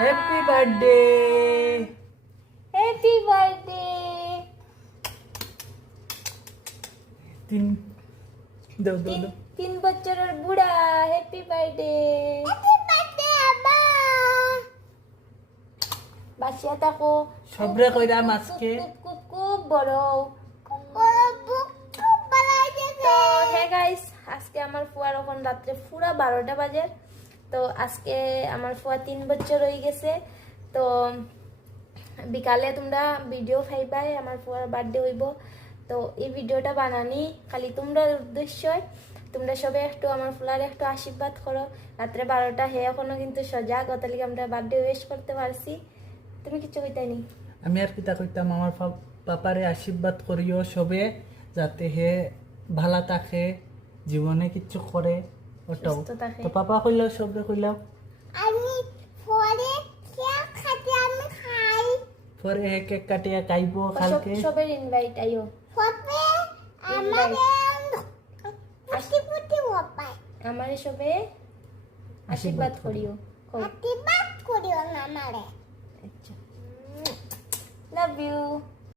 Happy birthday happy birthday তিন দাও দাও দাও 3 বছরের বুড়া হ্যাপি বার্থডে আব্বা বাসিয়া থাকো সবরে কইরাম আজকে খুব বড় তো হে গাইস আজকে আমার ফুয়ার এখন রাত্রে পুরা 12টা বাজে তো আজকে আমার ফুয়া 3 বছর হয়ে গেছে তো বিকালে তোমরা ভিডিও পাইবাই আমার ফুয়ার বার্থডে হইব তো এই ভিডিওটা বানানি খালি তোমরা উদ্দেশ্য তোমরা সবাই একটু আমার ফুলার একটু আশীর্বাদ করো রাত্রে 12টা হে এখনো কিন্তু সজাগ গতকালকে আমরা বার্থডে উইশ করতে পারছি তুমি কিছু কইতাই নি আমি আর কিতা কইতাম আমার পাপারে আশীর্বাদ করিও সবে যাতে হে ভালো থাকে জীবনে কিছু করে ওটাও সুস্থ থাকে। তো পাপা কইলাও সবরে কইলাও আমি পরে কেক খাতে আমি খাই পরে হে কেক কাটিয়া খাইবো কালকে সবের ইনভাইট আইও পরে আমারে পুটি ওপাই আমারে সবে আশীর্বাদ করিও আশীর্বাদ করিও না আমারে আচ্ছা লাভ ইউ